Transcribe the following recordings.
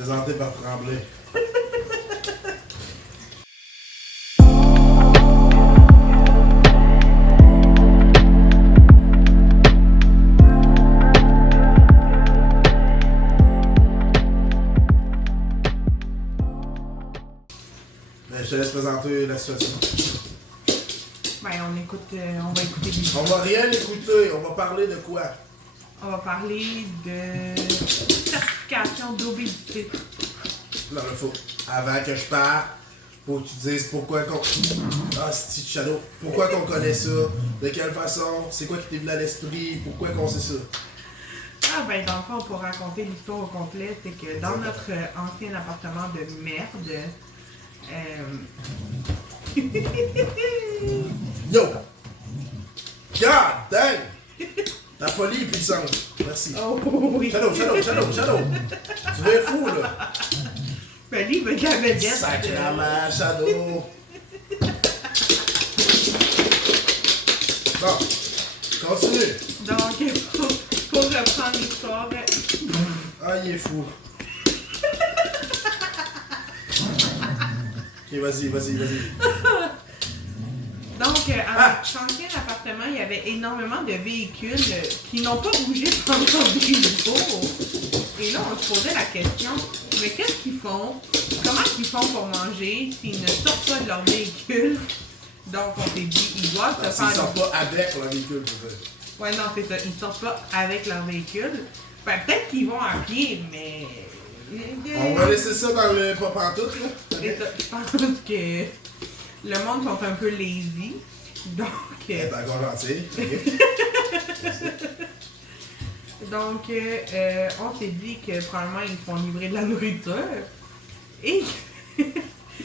Présenté par Tremblay. Ben, je te laisse présenter la situation. Ben, on va écouter des... On va rien écouter, on va parler de quoi? On va parler de certification d'obésité. Non, mais faut, avant que je parte, faut que tu dises pourquoi qu'on... Ah, c'est Shadow. Pourquoi qu'on connaît ça? De quelle façon? C'est quoi qui t'est venu à l'esprit? Pourquoi qu'on sait ça? Ah ben, dans le fond, pour raconter l'histoire au complet, c'est que dans notre ancien appartement de merde, Yo! God dang! La folie est puissante. Merci. Oh oui! Shadow! Tu es fou, là! Ben lui, il veut de la vedette. Sacrément, Shadow! Bon, continue. Donc, pour reprendre l'histoire, Ah, il est fou. Ok, vas-y. donc, à notre ancien appartement, il y avait énormément de véhicules qui n'ont pas bougé pendant des jours. Et là, on se posait la question, mais qu'est-ce qu'ils font? Comment ils font pour manger s'ils ne sortent pas de leur véhicule? Donc, on s'est dit, ils doivent se faire... Ils sortent pas avec leur véhicule, je veux dire. Ouais, non, c'est ça. Ils sortent pas avec leur véhicule. Ben, peut-être qu'ils vont à pied, mais... On va laisser ça dans le pas pantoute, là. Et ça, je pense que le monde sont un peu lazy. Donc... T'es encore gentil. Donc, on s'est dit que probablement ils font livrer de la nourriture. Et...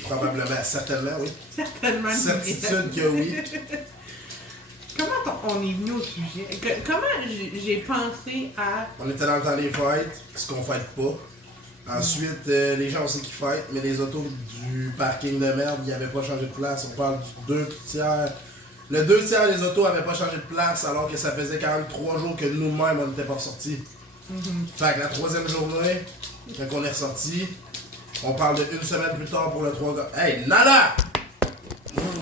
Probablement, certainement, oui. certainement... Certitude que oui. Comment on est venu au sujet? Comment j'ai pensé à... On était dans le temps des fêtes, ce qu'on fête pas. Ensuite, les gens aussi qui fêtent, mais les autos du parking de merde, ils n'avaient pas changé de place. On parle du 2 tiers. Le 2 tiers des autos n'avaient pas changé de place, alors que ça faisait quand même 3 jours que nous-mêmes, on n'était pas ressortis. Fait que la 3e journée, quand on est ressorti, on parle de 1 semaine plus tard pour le 3 gars. Hey, Nana!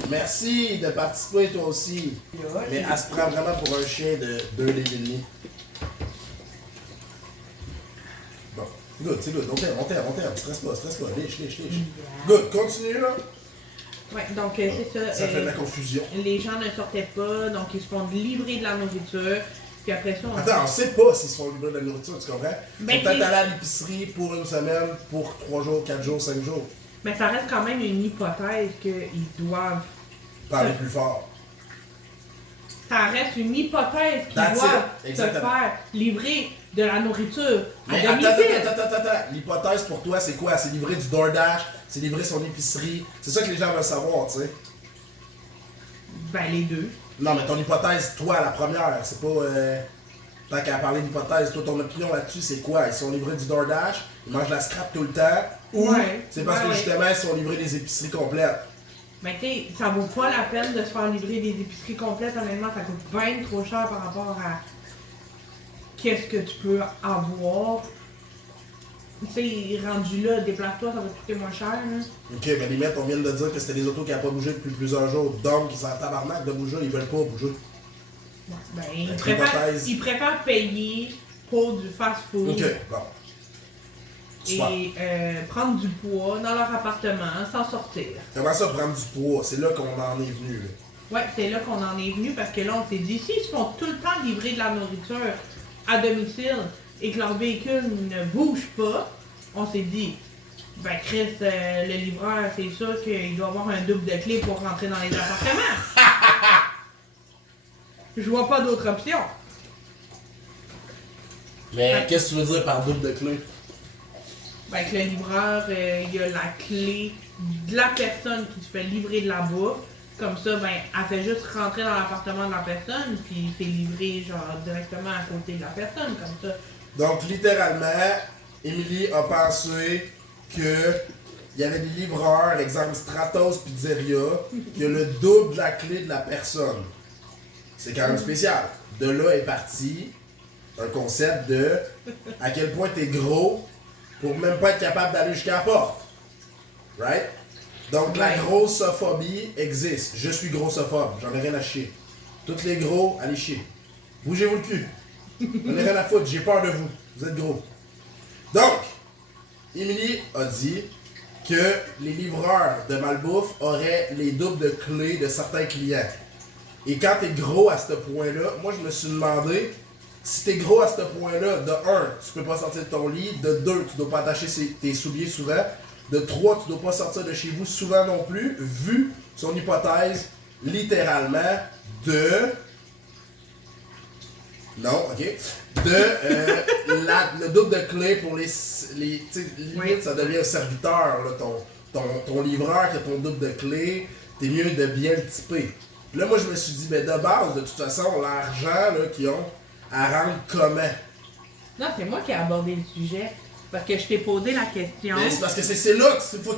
Merci de participer toi aussi. Mais elle se prend vraiment pour un chien de 2 livres et demi. Bon, good, c'est good. On terme. Stresse pas. Liche. Good, continue là. Ouais, donc c'est ça. Ça fait de la confusion. Les gens ne sortaient pas, donc ils se font livrer de la nourriture. Puis après ça, Attends, on sait pas s'ils se font livrer de la nourriture, tu comprends? Ils Ben, sont peut-être allés à l'épicerie pour 1 semaine, pour 3 jours, 4 jours, 5 jours. mais ça reste quand même une hypothèse qu'ils doivent... Parler plus fort. Ça reste une hypothèse qu'ils That's doivent it, se exactement. faire livrer de la nourriture à Mais domicile. attends. L'hypothèse pour toi, c'est quoi? C'est livrer du DoorDash, c'est livrer son épicerie. C'est ça que les gens veulent savoir, tu sais. Ben, les deux. Non, mais ton hypothèse, toi, la première, c'est pas... Tant qu'à parler d'hypothèse, toi, ton opinion là-dessus, c'est quoi? Ils sont livrés du DoorDash, ils mangent la scrap tout le temps, ou Ouais, c'est parce que ouais. justement, ils sont livrés des épiceries complètes? Mais tu sais, ça vaut pas la peine de se faire livrer des épiceries complètes. Honnêtement, ça coûte bien trop cher par rapport à qu'est-ce que tu peux avoir. Tu sais, rendu là, déplace-toi, ça va te coûter moins cher. Là. Ok, mais limite, on vient de dire que c'était des autos qui n'avaient pas bougé depuis plusieurs jours, donc ils sont en tabarnak de bouger, ils veulent pas bouger. Ben, hypothèse. ils préfèrent payer pour du fast-food Ok, bon. Soit. et prendre du poids dans leur appartement sans sortir. Comment ça prendre du poids? C'est là qu'on en est venu, là. Ouais, c'est là qu'on en est venu parce que là, on s'est dit, s'ils se font tout le temps livrer de la nourriture à domicile et que leur véhicule ne bouge pas, on s'est dit, ben Chris, le livreur, c'est sûr qu'il doit avoir un double de clé pour rentrer dans les appartements. Je vois pas d'autre option. Mais qu'est-ce que tu veux dire par double de clé? Ben que le livreur, il a la clé de la personne qui se fait livrer de la bouffe. Comme ça, ben, elle fait juste rentrer dans l'appartement de la personne, puis c'est livré genre directement à côté de la personne, comme ça. Donc, littéralement, Émilie a pensé que il y avait des livreurs, exemple Stratos Pizzeria, qui a le double de la clé de la personne. C'est quand même spécial. De là est parti un concept de à quel point t'es gros pour même pas être capable d'aller jusqu'à la porte. Right? Donc la grossophobie existe. Je suis grossophobe, j'en ai rien à chier. Tous les gros, allez chier. Bougez-vous le cul. J'en ai rien à foutre, j'ai peur de vous. Vous êtes gros. Donc, Émilie a dit que les livreurs de malbouffe auraient les doubles de clés de certains clients. Et quand t'es gros à ce point-là, moi je me suis demandé, si t'es gros à ce point-là, de 1, tu peux pas sortir de ton lit, de 2, tu dois pas attacher tes souliers souvent, de 3, tu dois pas sortir de chez vous souvent non plus, vu son hypothèse, littéralement, de... Non, ok. Le double de clé pour les limite, ça devient un serviteur, là, ton livreur qui a ton double de clé, t'es mieux de bien le typer. Là, moi, je me suis dit, ben de base, de toute façon, l'argent là, qu'ils ont, à rendre comment? Non, c'est moi qui ai abordé le sujet. Parce que je t'ai posé la question. Mais c'est parce que c'est là qu'il faut...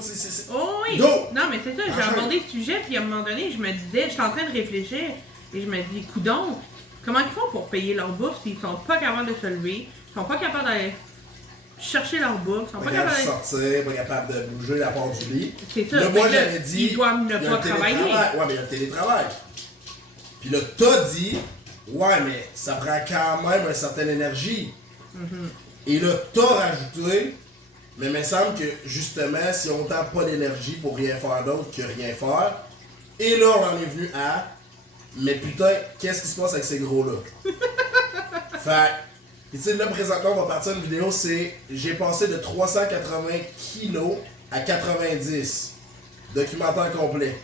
Oh oui! Go! Non, mais c'est ça, j'ai abordé le sujet, puis à un moment donné, je me disais, j'étais en train de réfléchir, et je me dis, coudonc, comment ils font pour payer leur bouffe s'ils sont pas capables de se lever, ils sont pas capables d'aller chercher leur bouffe, ils sont pas capable de sortir, pas capable de bouger la porte du lit. C'est ça. Là, moi, j'avais dit, ils doivent ne pas travailler. Ouais, mais il y a le télétravail. Puis là, t'as dit, ouais, mais ça prend quand même une certaine énergie. Et là, t'as rajouté, mais il me semble que justement, si on n'a pas d'énergie pour rien faire d'autre que rien faire, et là, on en est venu à, mais putain, qu'est-ce qui se passe avec ces gros-là? Fait, tu sais, là, présentement, on va partir une vidéo, c'est, j'ai passé de 380 kilos à 90. Documentaire complet.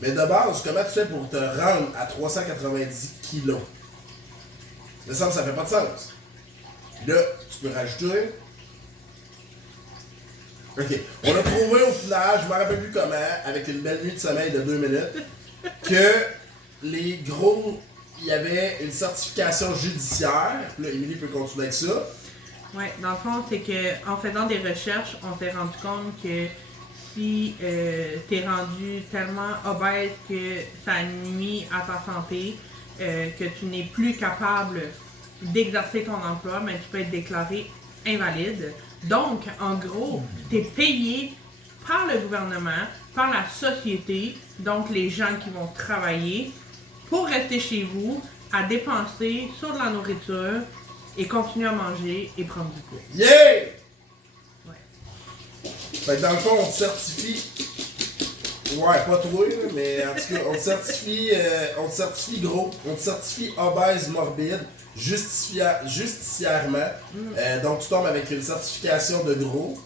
Mais de base, comment tu fais pour te rendre à 390 kilos? Il me semble que ça fait pas de sens. Là, tu peux rajouter. Ok. On a trouvé au final, je me rappelle plus comment, avec une belle nuit de sommeil de 2 minutes, que les gros, il y avait une certification judiciaire. Là, Émilie peut continuer avec ça. Ouais, dans le fond, c'est que en faisant des recherches, on s'est rendu compte que si t'es rendu tellement obèse que ça nuit à ta santé, que tu n'es plus capable d'exercer ton emploi, mais tu peux être déclaré invalide. Donc, en gros, tu es payé par le gouvernement, par la société, donc les gens qui vont travailler, pour rester chez vous, à dépenser sur de la nourriture et continuer à manger et prendre du poids. Yeah! Ouais. Fait que dans le fond, on te certifie. Ouais, pas toi, là, mais en tout cas, on te certifie gros, on te certifie obèse morbide, justicièrement. Donc tu tombes avec une certification de gros.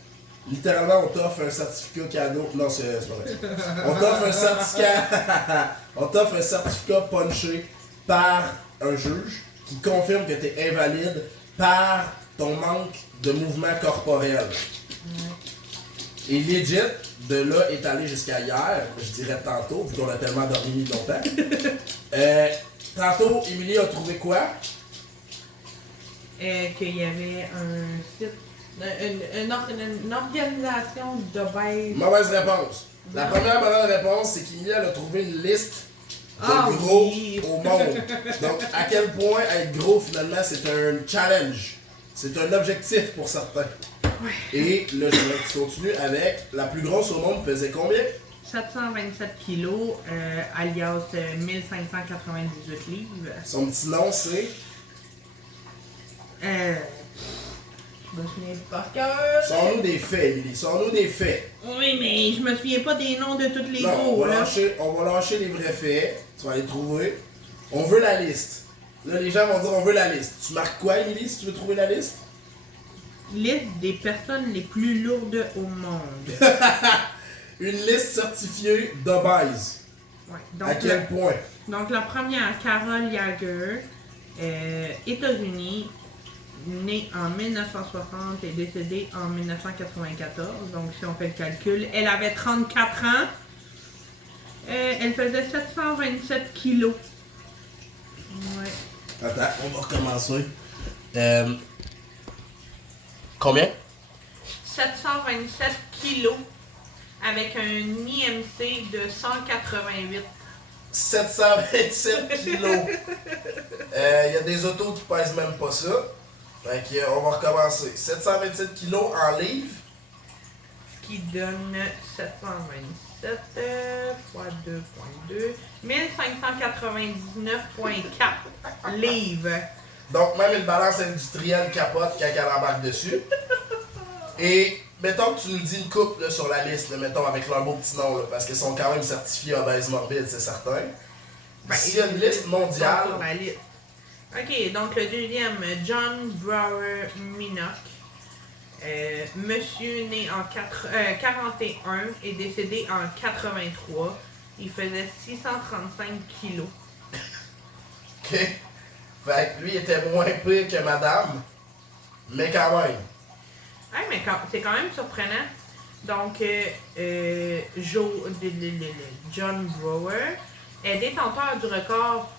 Littéralement, on t'offre un certificat cadeau. Non, c'est pas vrai. On t'offre un certificat. On t'offre un certificat punché par un juge qui confirme que tu es invalide par ton manque de mouvement corporel. Et legit, de là est allé jusqu'à hier, je dirais tantôt, vu qu'on a tellement dormi longtemps. Tantôt, Émilie a trouvé quoi? Qu'il y avait un site, une organisation d'obèses. Mauvaise réponse. La première bonne réponse, c'est qu'Émilie a trouvé une liste de gros au monde. Donc, à quel point être gros, finalement, c'est un challenge. C'est un objectif pour certains. Ouais. Et là, je voudrais que tu continues avec la plus grosse au monde pesait combien? 727 kilos, alias 1598 livres. Son petit nom, c'est? Je me souviens par cœur. Sors-nous des faits, Émilie. Sors-nous des faits. Oui, mais je me souviens pas des noms de tous les Non, gros. on va lâcher les vrais faits. Tu vas les trouver. On veut la liste. Là, les gens vont dire on veut la liste. Tu marques quoi, Émilie, si tu veux trouver la liste? Liste des personnes les plus lourdes au monde. Une liste certifiée d'obèses. Ouais, À quel point? Donc la première, Carol Yager, États-Unis, née en 1960 et décédée en 1994. Donc si on fait le calcul, elle avait 34 ans. Elle faisait 727 kilos. Ouais. Attends, on va recommencer. Combien? 727 kilos avec un IMC de 188. 727 kilos. Il y a des autos qui pèsent même pas ça. Fait que, on va recommencer. 727 kilos en livres. Qui donne 727 fois 2.2, 1599,4 livres. Donc, même une balance industrielle capote quand elle embarque dessus. Et, mettons que tu nous dis une coupe là, sur la liste, là, mettons avec leur beau petit nom, là, parce qu'ils sont quand même certifiés obèses morbides, c'est certain. Ben, S'il y a une liste mondiale. Sur la liste. Ok, donc le deuxième, John Brower Minock. Monsieur né en 41 et décédé en 83. Il faisait 635 kilos. Ok. Fait que lui était moins pire que madame, mais quand même. Ouais, mais c'est quand même surprenant. Donc, John Brower est détenteur du record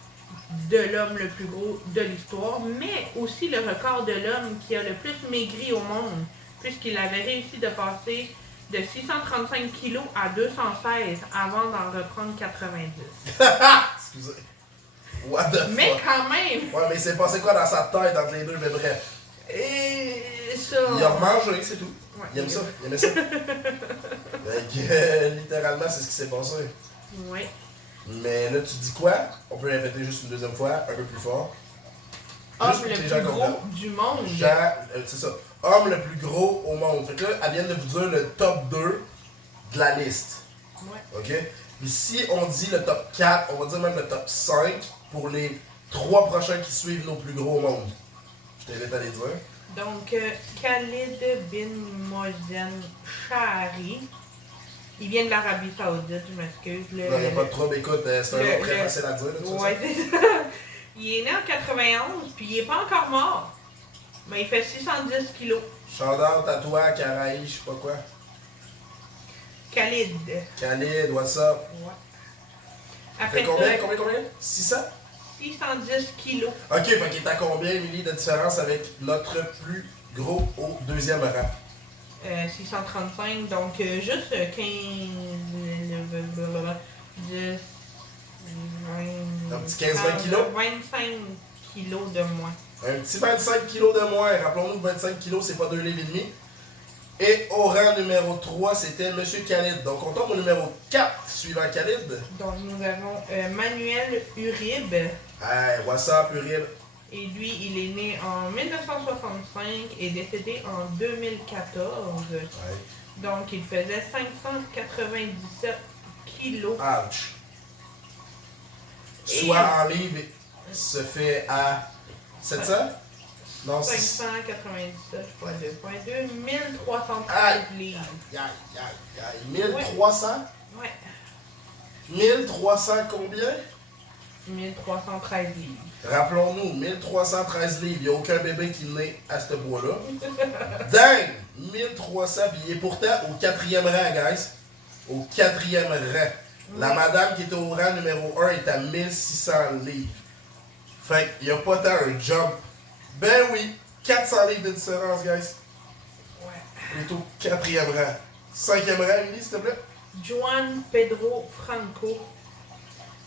de l'homme le plus gros de l'histoire, mais aussi le record de l'homme qui a le plus maigri au monde, puisqu'il avait réussi de passer de 635 kilos à 216 avant d'en reprendre 90. Excusez. What the Mais fuck? quand même! Ouais, mais c'est passé quoi dans sa tête entre les deux, mais bref. Et ça... Il a remangé, c'est tout. Ouais, Il aime ça, il aimait ça. Fait que, littéralement, c'est ce qui s'est passé. Ouais. Mais là, tu dis quoi? On peut répéter juste une deuxième fois, un peu plus fort. Homme Juste pour le que les plus gens gros comprennent. du monde. C'est ça. Homme le plus gros au monde. Fait que là, elle vient de vous dire le top 2 de la liste. Ouais. OK? Puis si on dit le top 4, on va dire même le top 5 pour les 3 prochains qui suivent nos plus gros au monde. Je t'invite à les dire. Donc, Khalid bin Mozen Shahri. Il vient de l'Arabie Saoudite, je m'excuse. Non, il n'y a pas de trouble. Écoute, c'est un nom très facile à dire. Là, ouais, c'est ça. Il est né en 91, puis il est pas encore mort. Mais il fait 610 kilos. Chandard, tatouage, Caraï, je sais pas quoi. Khalid. Khalid, what's up? Ouais. Fait combien? 600? 610 kilos. Ok, fait qu'il est à combien, Émilie, de différence avec notre plus gros au deuxième rang? 635, donc juste 15... 10... 20... Un petit 15-20 kilos? 25 kilos de moins. Un petit 25 kilos de moins. Rappelons-nous que 25 kilos, c'est pas 2 livres et demi. Et au rang numéro 3, c'était M. Khalid. Donc on tombe au numéro 4, suivant Khalid. Donc nous avons Manuel Urib. Hey, what's up, Urib? Et lui, il est né en 1965 et décédé en 2014. Ouais. Donc il faisait 597 kilos. Ouch. Soit en livre, se fait à 700? Non, 597 fois 2.2, 1313 livres. Aïe, aïe, aïe. 1300? Ouais. 1300 combien? 1313 livres. Rappelons-nous, 1313 livres. Il n'y a aucun bébé qui naît à ce poids-là. Dingue! 1300, puis il est pourtant au 4e rang, guys. Au 4e rang. La madame qui était au rang numéro 1 est à 1600 livres. Fait qu'il n'y a pas tant un jump. Ben oui, 400 livres de différence, guys. Ouais. Plutôt 4e rang. 5e rang, Emily, s'il te plaît. Juan Pedro Franco.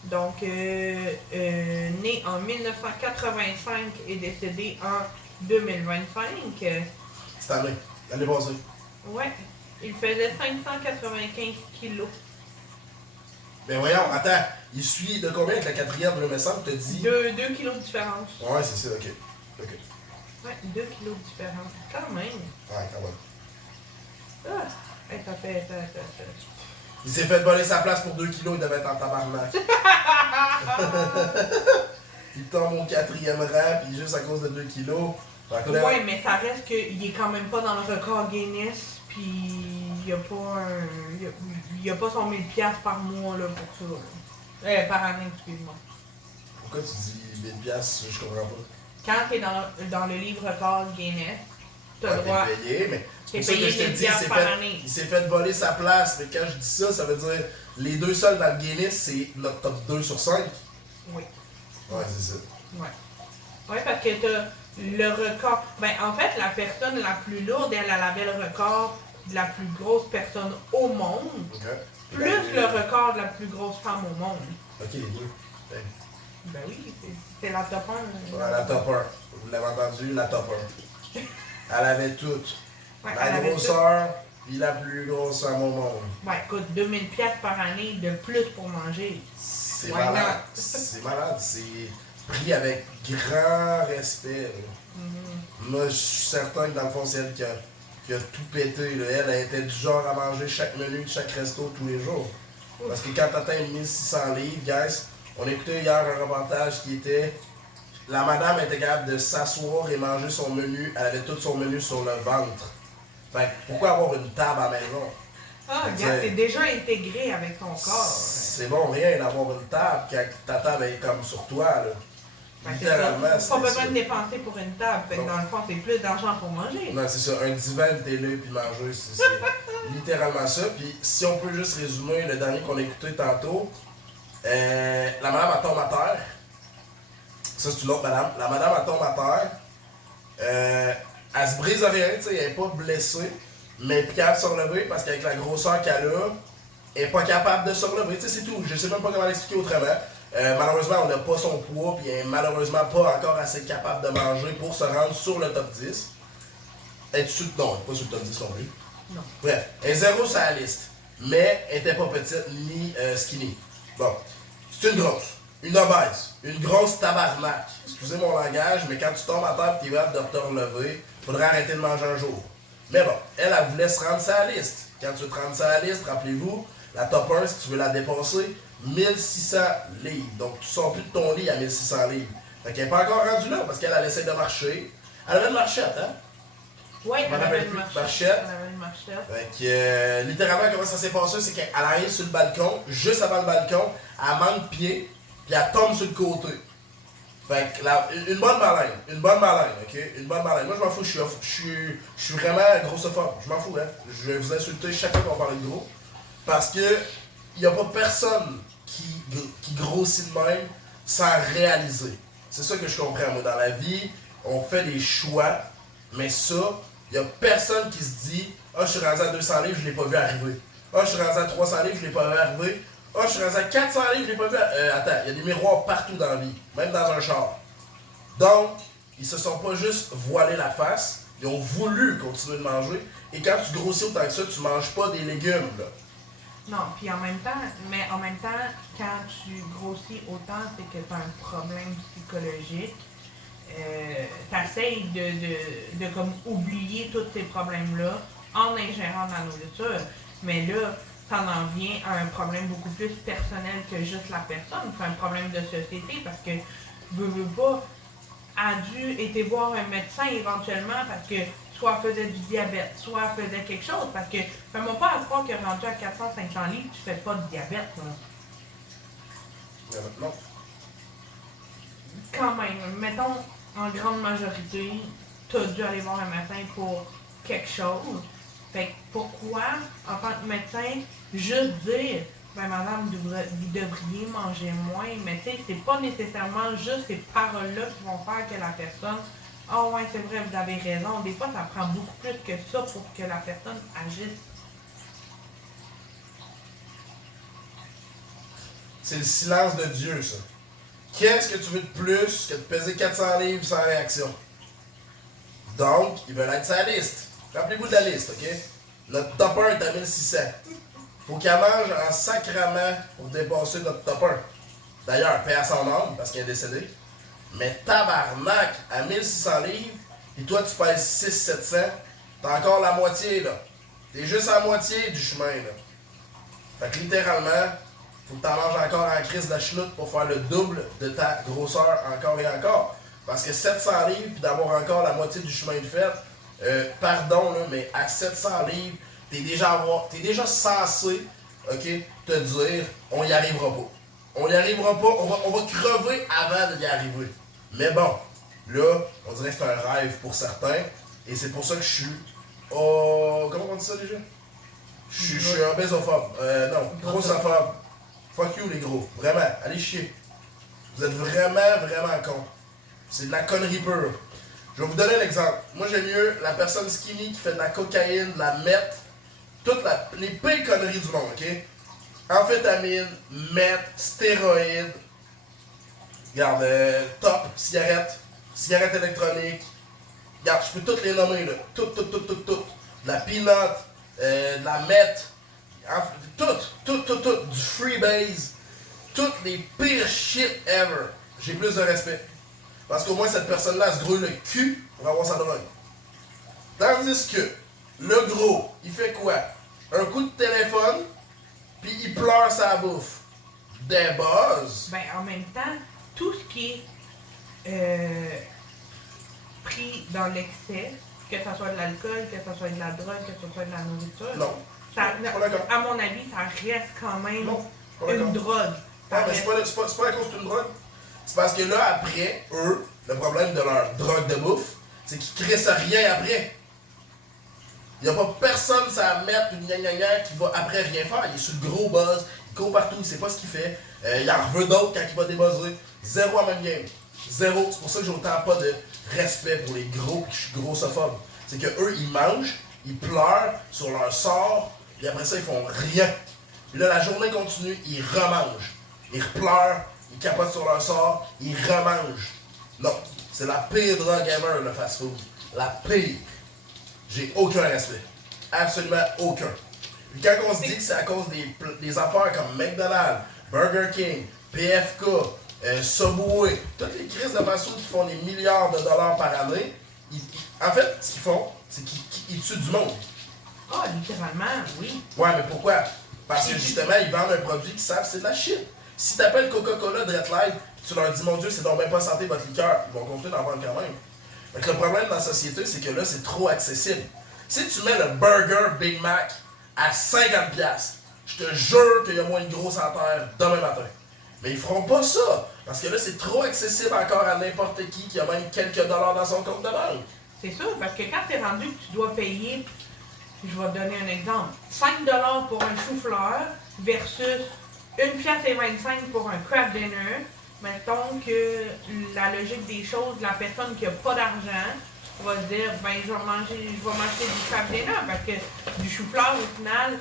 Donc, né en 1985 et décédé en 2025. Cette année, l'année passée. Ouais. Il faisait 595 kilos. Ben voyons, attends, il suit de combien avec la 4e, le message, t'as dit? 2 kilos de différence. Ouais, c'est ça, ok. Ouais, 2 kilos de différence. Quand même. Ouais, quand même. Ah, hey, ça fait. Il s'est fait voler sa place pour 2 kilos, il devait être en tabarnak. Il tombe au 4e rang, puis juste à cause de 2 kilos. Fait que là, Ouais, mais ça reste qu'il est quand même pas dans le record Guinness, puis il y a pas il y a pas son 1000$ par mois là, pour ça. Là. Par année, excuse-moi. pourquoi tu dis 1000 piastres, je comprends pas. Quand t'es dans le livre record Guinness, t'as le droit. T'es payé, mais c'est T'es pour ça que payé je te 1000$ dis, par année. il s'est fait voler sa place. Mais quand je dis ça, ça veut dire les deux seuls dans le Guinness, c'est notre top 2 sur 5. Oui. Ouais, c'est ça. Ouais. Ouais, parce que t'as le record. Ben, en fait, la personne la plus lourde, elle avait le record de la plus grosse personne au monde, Ok. plus le record de la plus grosse femme au monde. Ok, les deux. Ben oui, c'est la top 1. Ouais, la top 1. Vous l'avez entendu, la top Elle avait tout. Ouais, La elle avait grosseur, puis la plus grosse à mon monde. Ouais, écoute, 2000 pièces par année de plus pour manger. C'est Why malade. not? C'est malade. C'est pris avec grand respect. Moi, je suis certain que dans le fond, c'est elle qui a tout pété. Là. Elle était du genre à manger chaque menu de chaque resto tous les jours. Parce que quand t'atteins 1600 livres, guys, on écoutait hier un reportage qui était... La madame était capable de s'asseoir et manger son menu. Elle avait tout son menu sur le ventre. Fait que pourquoi avoir une table à la maison? Ah, regarde, t'es déjà intégré avec ton corps. C'est bon, rien d'avoir une table quand ta table est comme sur toi. Là. Littéralement, c'est pas besoin ça. de dépenser pour une table. Fait que Non. dans le fond, c'est plus d'argent pour manger. Non, c'est ça. Un divan, une télé, puis manger, c'est littéralement ça. Puis si on peut juste résumer le dernier qu'on a écouté tantôt, la madame, elle tombe à terre. Ça, c'est une autre madame. La madame, elle tombe à terre. Elle se brise rien, tu sais, elle n'est pas blessée, mais elle est capable de se relever parce qu'avec la grosseur qu'elle a, elle n'est pas capable de se relever. Tu sais, c'est tout. Je sais même pas comment l'expliquer autrement. Malheureusement, on n'a pas son poids, puis elle n'est malheureusement pas encore assez capable de manger pour se rendre sur le top 10. Elle est dessus, non, elle n'est pas sur le top 10 non plus. Non. Bref, elle est zéro sur la liste, mais elle n'était pas petite ni skinny. Bon, c'est une grosse, une obèse, une grosse tabarnak. Excusez mon langage, mais quand tu tombes à terre et tu es capable de te relever, il faudrait arrêter de manger un jour. Mais bon, elle voulait se rendre sur la liste. Quand tu veux te rendre sur la liste, rappelez-vous, la top 1, si tu veux la dépasser, 1600 livres. Donc, tu sors plus de ton lit à 1600 livres. Fait qu'elle n'est pas encore rendue là parce qu'elle essaie de marcher. Elle avait une marchette, hein? Oui, Je m'en rappelle plus. Marchette. Elle avait une marchette. Fait que, littéralement, comment ça s'est passé, c'est qu'elle arrive sur le balcon, juste avant le balcon, elle manque pied, puis elle tombe sur le côté. Fait que, une bonne baleine, ok? Une bonne baleine. Moi, je m'en fous, je suis vraiment grossophobe. Je m'en fous, hein? Je vais vous insulter chaque fois qu'on parle de gros. Parce que, il n'y a pas personne qui grossit de même sans réaliser. C'est ça que je comprends, moi. Dans la vie, on fait des choix, mais ça, il n'y a personne qui se dit « Ah, je suis rendu à 200 livres, je ne l'ai pas vu arriver. Ah, je suis rendu à 300 livres, je ne l'ai pas vu arriver. Ah, je suis rendu à 400 livres, je ne l'ai pas vu attends, il y a des miroirs partout dans la vie, même dans un char. Donc, ils se sont pas juste voilés la face, ils ont voulu continuer de manger. Et quand tu grossis autant que ça, tu manges pas des légumes, là. Non, puis en même temps, quand tu grossis autant, c'est que tu as un problème psychologique. T'essayes de comme oublier tous ces problèmes-là en ingérant de la nourriture. Mais là, t'en en viens à un problème beaucoup plus personnel que juste la personne. C'est un problème de société parce que veux pas, a dû été voir un médecin éventuellement parce que soit elle faisait du diabète, soit elle faisait quelque chose. Parce que fais-moi pas à croire que rendu à 400-500 livres, tu fais pas de diabète. Non. Quand même, mettons, en grande majorité, tu as dû aller voir un médecin pour quelque chose. Fait que pourquoi, en tant que médecin, juste dire, ben madame, vous devriez manger moins, mais tu sais, c'est pas nécessairement juste ces paroles-là qui vont faire que la personne, ah ouais, c'est vrai, vous avez raison. Des fois, ça prend beaucoup plus que ça pour que la personne agisse. C'est le silence de Dieu, ça. Qu'est-ce que tu veux de plus que de peser 400 livres sans réaction? Donc, ils veulent être sur la liste. Rappelez-vous de la liste, ok? Notre top 1 est à 1600. Faut qu'elle mange en sacrament pour dépasser notre top 1. D'ailleurs, paix à son âme, parce qu'elle est décédée. Mais tabarnak, à 1600 livres, et toi tu pèses 600-700, t'as encore la moitié, là. T'es juste à la moitié du chemin, là. Fait que littéralement, faut que t'en manges encore en crise de la chenoute pour faire le double de ta grosseur encore et encore. Parce que 700 livres, puis d'avoir encore la moitié du chemin de fait, pardon, là, mais à 700 livres, t'es déjà censé, ok, te dire, on y arrivera pas. On y arrivera pas, on va crever avant d'y arriver. Mais bon, là, on dirait que c'est un rêve pour certains, et c'est pour ça que je suis, comment on dit ça déjà? Je suis un bésophobe, non, grossophobe. Fuck you les gros, vraiment, allez chier. Vous êtes vraiment cons. C'est de la connerie pure. Je vais vous donner un exemple. Moi j'aime mieux la personne skinny qui fait de la cocaïne, de la meth, toutes les pires conneries du monde, ok? Amphétamine, meth, stéroïdes, regarde, top, cigarette électronique, regarde, je peux toutes les nommer, là. Toutes. De la peanut, de la meth, tout. Du freebase. Toutes les pires shit ever. J'ai plus de respect. Parce qu'au moins, cette personne-là se grouille le cul pour avoir sa drogue. Tandis que le gros, il fait quoi? Un coup de téléphone, puis il pleure sa bouffe. Des buzz. Ben, en même temps, tout ce qui est pris dans l'excès, que ce soit de l'alcool, que ce soit de la drogue, que ce soit de la nourriture, Non. ça, Pas d'accord. à mon avis, ça reste quand même Non, pas d'accord. une drogue. Ah, mais c'est pas à cause d'une drogue. C'est parce que là, après, eux, le problème de leur drogue de bouffe, c'est qu'ils crissent rien après. Il n'y a pas personne ça va mettre une gna qui va après rien faire. Il est sur le gros buzz, il court partout, il sait pas ce qu'il fait. Il en veut d'autres quand il va débuzzer. Zéro en même game. Zéro. C'est pour ça que j'ai autant pas de respect pour les gros et que je suis grossophobe. C'est que eux, ils mangent, ils pleurent sur leur sort, puis après ça, ils font rien. Puis là, la journée continue, ils remangent. Ils repleurent, ils capotent sur leur sort, ils remangent. Non, c'est la pire drogue ever, le fast-food. La pire. J'ai aucun respect. Absolument aucun. Puis quand on se dit que c'est à cause des affaires comme McDonald's, Burger King, PFK, Subway, toutes les crises de fast-food qui font des milliards de dollars par année, en fait, ce qu'ils font, c'est qu'ils tuent du monde. Ah, littéralement, oui. Ouais, mais pourquoi? Parce que justement, ils vendent un produit qu'ils savent c'est de la shit. Si t'appelles Coca-Cola de Red Light, pis tu leur dis, mon Dieu, c'est donc bien pas santé votre liqueur, ils vont continuer d'en vendre quand même. Fait que le problème dans la société, c'est que là, c'est trop accessible. Si tu mets le burger Big Mac à 50$, je te jure qu'il y a moins de gros en terre demain matin. Mais ils feront pas ça, parce que là, c'est trop accessible encore à n'importe qui a même quelques dollars dans son compte de banque. C'est ça, parce que quand tu es rendu que tu dois payer, je vais te donner un exemple, 5$ pour un chou-fleur versus 1,25$ pour un craft dinner, mettons que la logique des choses, la personne qui n'a pas d'argent va se dire, ben je vais m'acheter du craft dinner, parce que du chou-fleur, au final,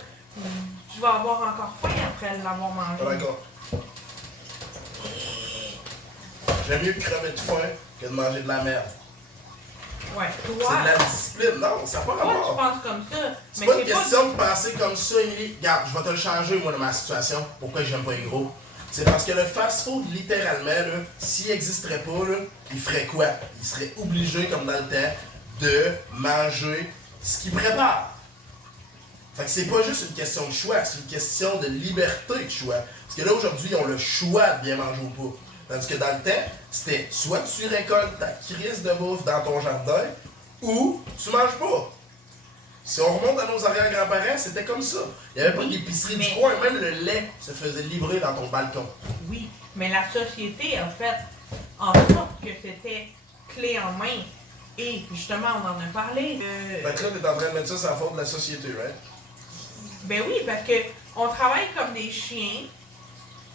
tu vas avoir encore faim après l'avoir mangé. Pas d'accord. J'aime mieux crever de faim que de manger de la merde. Ouais, C'est toi, de la discipline, non, ça n'a pas toi tu rapport. penses comme ça, C'est mais pas une c'est question de penser comme ça, Émilie. Regarde, je vais te le changer, moi, de ma situation. Pourquoi j'aime pas les gros? C'est parce que le fast-food, littéralement, là, s'il n'existerait pas, là, il ferait quoi? Il serait obligé, comme dans le temps, de manger ce qu'il prépare. Fait que c'est pas juste une question de choix, c'est une question de liberté de choix. Parce que là, aujourd'hui, ils ont le choix de bien manger ou pas. Tandis que dans le temps, c'était soit tu récoltes ta crise de bouffe dans ton jardin, ou tu manges pas. Si on remonte à nos arrière-grands-parents, c'était comme ça. Il n'y avait pas d'épicerie du coin, même le lait se faisait livrer dans ton balcon. Oui, mais la société a fait en sorte que c'était clé en main. Et justement, on en a parlé. Fait que là, t'es en train de mettre ça sur la faute de la société, right? Ben oui, parce que on travaille comme des chiens,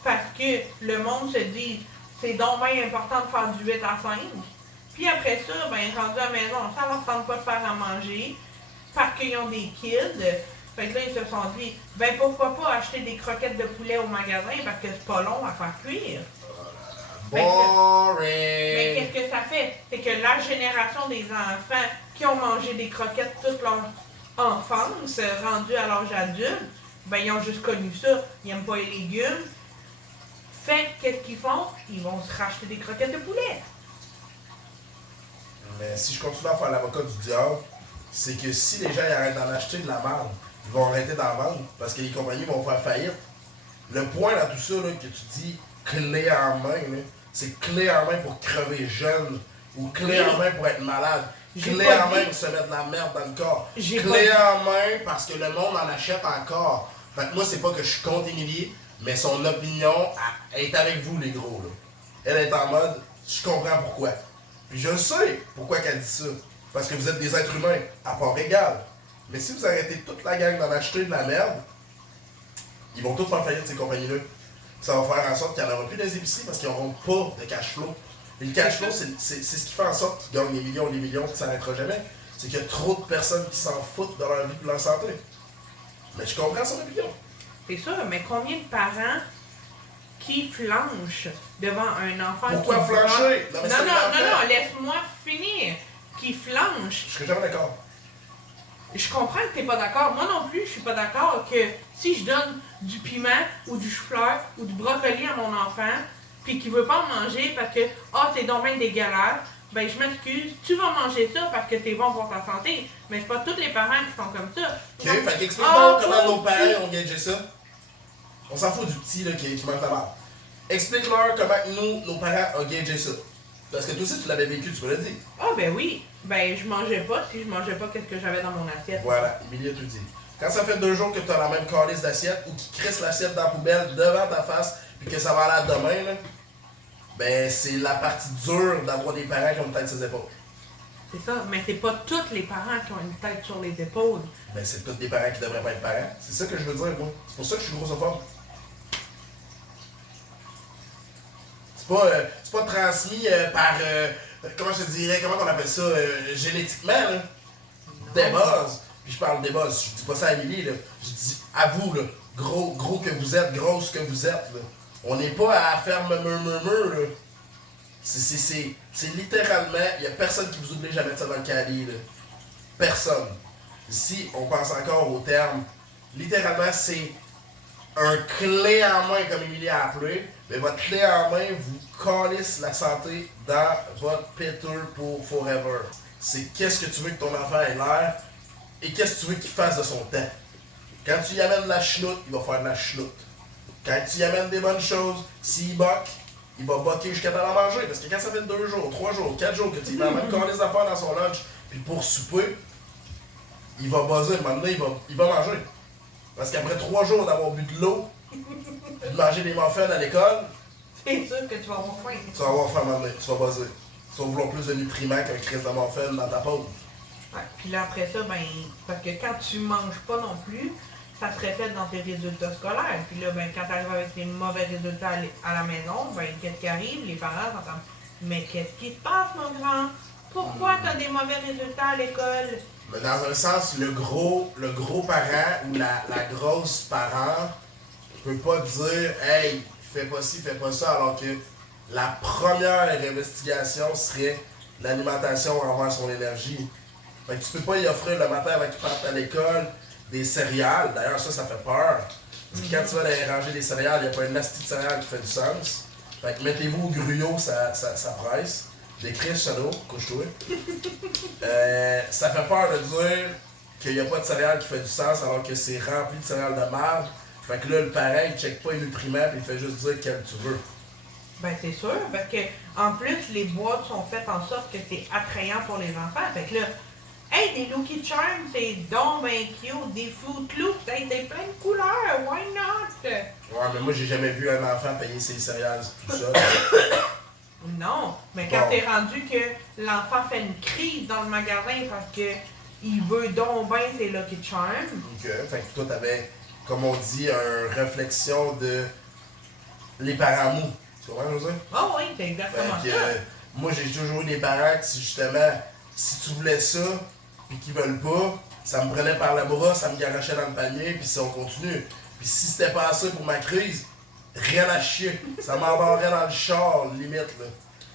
parce que le monde se dit c'est donc bien important de faire du 8 à 5. Puis après ça, ben rendu à la maison, ça leur tente pas de faire à manger, parce qu'ils ont des kids. Fait que là, ils se sont dit, ben pourquoi pas acheter des croquettes de poulet au magasin, parce que c'est pas long à faire cuire. Boring! Mais qu'est-ce que ça fait? C'est que la génération des enfants qui ont mangé des croquettes toute leur enfance, rendus à l'âge adulte, ben ils ont juste connu ça. Ils n'aiment pas les légumes. Fait que qu'est-ce qu'ils font? Ils vont se racheter des croquettes de poulet. Mais si je continue à faire l'avocat du diable, c'est que si les gens ils arrêtent d'en acheter de la merde, ils vont arrêter d'en vendre parce que les compagnies vont faire faillite. Le point dans tout ça là, que tu dis clé en main, là, c'est clé en main pour crever jeune ou clé en main pour être malade. Clé en main pour se mettre de la merde dans le corps. Clé en main parce que le monde en achète encore. Fait que moi, c'est pas que je suis contre Émilie, mais son opinion elle est avec vous, les gros. Là. Elle est en mode, je comprends pourquoi. Puis je sais pourquoi qu'elle dit ça. Parce que vous êtes des êtres humains, à part égal. Mais si vous arrêtez toute la gang d'en acheter de la merde, ils vont tous faire faillite ces compagnies-là. Ça va faire en sorte qu'il n'y en aura plus dans les épiceries parce qu'ils n'auront pas de cash flow. Et le cash flow, c'est ce qui fait en sorte qu'ils gagnent des millions et ça ne s'arrêtera jamais. C'est qu'il y a trop de personnes qui s'en foutent de leur vie et de leur santé. Mais je comprends son opinion. C'est sûr, mais combien de parents qui flanchent devant un enfant Pourquoi qui flancher? Non, laisse-moi finir. qui flanche. Je serais jamais d'accord. Je comprends que t'es pas d'accord. Moi non plus, je suis pas d'accord que si je donne du piment ou du chou-fleur ou du brocoli à mon enfant, puis qu'il veut pas en manger parce que t'es donc bien dégueulasse, ben je m'excuse, tu vas manger ça parce que c'est bon pour ta santé. Mais c'est pas tous les parents qui sont comme ça. Ok, fait qu'explique-moi comment nos parents ont gagé ça. On s'en fout du petit là, qui mange la barre. Explique-leur comment nos parents ont gagé ça. Parce que toi aussi, tu l'avais vécu, tu me l'as dit. Ben oui. Ben je mangeais pas si je mangeais pas qu'est-ce que j'avais dans mon assiette. Voilà, Émilie a tout dit. Quand ça fait 2 jours que tu as la même calice d'assiette ou qu'ils crissent l'assiette dans la poubelle devant ta face puis que ça va aller à demain, là, ben c'est la partie dure d'avoir des parents qui ont une tête sur les épaules. C'est ça, mais c'est pas tous les parents qui ont une tête sur les épaules. Ben c'est tous des parents qui devraient pas être parents. C'est ça que je veux dire, moi. C'est pour ça que je suis grossophobe. C'est pas transmis par, comment je te dirais, comment on appelle ça, génétiquement, là. Des bases. Puis je parle des bases, je dis pas ça à Émilie, là. Je dis à vous, là, gros que vous êtes, grosse que vous êtes, là. On n'est pas à faire murmure, là. C'est littéralement, il y a personne qui vous oblige à mettre ça dans le cahier, là. Personne. Ici, on pense encore au terme. Littéralement, c'est un clé en main, comme Émilie a appelé. Mais votre clé en main vous calisse la santé dans votre péteur pour forever. C'est qu'est-ce que tu veux que ton enfant ait l'air et qu'est-ce que tu veux qu'il fasse de son temps. Quand tu y amènes de la chenoute, il va faire de la chenoute. Quand tu y amènes des bonnes choses, s'il boque, il va boquer jusqu'à temps d'en manger. Parce que quand ça fait 2 jours, 3 jours, 4 jours que tu y amènes encore des affaires dans son lunch, puis pour souper, il va buzzer. Maintenant, il va manger. Parce qu'après 3 jours d'avoir bu de l'eau, puis de manger des muffins à l'école, c'est sûr que tu vas avoir faim. Tu vas avoir faim maintenant, tu vas buzzer. Tu vas vouloir plus de nutriments qu'un crise de muffin dans ta pause. Ouais, puis là après ça, ben, parce que quand tu manges pas non plus, ça se reflète dans tes résultats scolaires. Puis là, ben, quand tu arrives avec des mauvais résultats à la maison, ben, qu'est-ce qui arrive? Les parents sont comme, mais qu'est-ce qui se passe, mon grand? Pourquoi tu as des mauvais résultats à l'école? Mais dans un sens, le gros parent ou la grosse parent peut pas dire hey, fais pas ci, fais pas ça, alors que la première investigation serait l'alimentation envers son énergie. Fait que tu peux pas y offrir le matin avant qu'il parte à l'école des céréales. D'ailleurs, ça fait peur. Parce que quand tu vas aller ranger des céréales, il n'y a pas une nasty de céréales qui fait du sens. Fait que mettez-vous au gruyot, ça presse. Des Chris Shadow, couche-toi. Ça fait peur de dire qu'il n'y a pas de céréales qui fait du sens alors que c'est rempli de céréales de marde. Fait que là, le parent, il check pas les nutriments et il fait juste dire quel tu veux. Ben c'est sûr, parce que en plus, les boîtes sont faites en sorte que c'est attrayant pour les enfants. Fait que là, hey, des Lucky Charms, c'est donc ben cute, des Fruit Loops, hey, c'est plein de couleurs, why not? Ouais, mais moi, j'ai jamais vu un enfant payer ses céréales tout seul. Non, mais quand t'es rendu que l'enfant fait une crise dans le magasin parce que il veut donc bien ses Lucky Charms. Ok, fait que toi, t'avais, comme on dit, une réflexion de les parents mous. Tu comprends, José? Oh oui, c'est exactement Fait que, ça. moi, j'ai toujours eu des parents qui, justement, si tu voulais ça, puis qu'ils veulent pas, ça me prenait par le bras, ça me garochait dans le panier, puis si on continue. Puis si c'était pas ça pour ma crise, rien à chier. Ça m'embarrait dans le char, limite, là.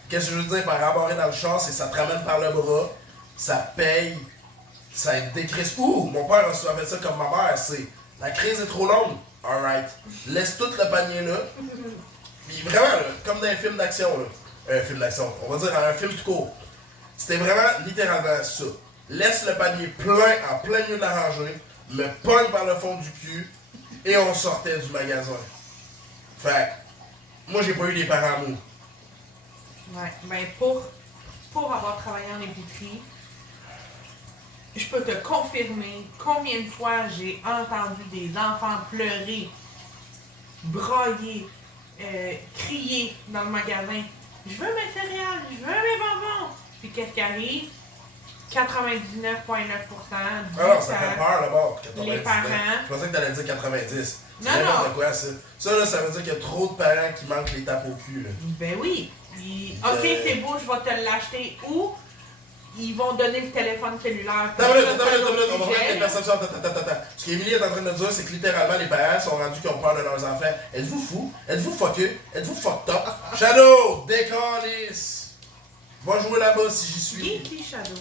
Qu'est-ce que je veux dire par embarrer dans le char, c'est que ça te ramène par le bras, ça paye, ça décrisse. Ouh, mon père a souvent fait ça comme ma mère, c'est la crise est trop longue. Alright. Laisse tout le panier là. Puis vraiment, là, comme dans un film d'action, là. Un film d'action, on va dire un film tout court. C'était vraiment littéralement ça. Laisse le panier plein, en plein milieu de la rangée, me pogne par le fond du cul, et on sortait du magasin. Fait moi j'ai pas eu des parents mous. Ouais, ben pour avoir travaillé en épicerie, je peux te confirmer combien de fois j'ai entendu des enfants pleurer, brailler, crier dans le magasin. Je veux mes céréales, je veux mes bonbons. Puis qu'est-ce qui arrive? 99,9% Ah non, ça fait peur là-bas. 99. Les parents. Je pensais que t'allais dire 90. C'est Non, n'importe non. quoi ça. Ça là, ça veut dire qu'il y a trop de parents qui manquent les tapes au cul. Là. Ben oui. Puis, ok, c'est beau, je vais te l'acheter. Ou ils vont donner le téléphone cellulaire. Attends, on va remettre les perceptions. Attends. Ce qu'Émilie est en train de dire, c'est que littéralement, les parents sont rendus qui ont peur de leurs enfants. Êtes-vous fous? Êtes-vous fuckés? Êtes-vous fucked up? Shadow! Décalisse! Va jouer là-bas si j'y suis. Geeky Shadow.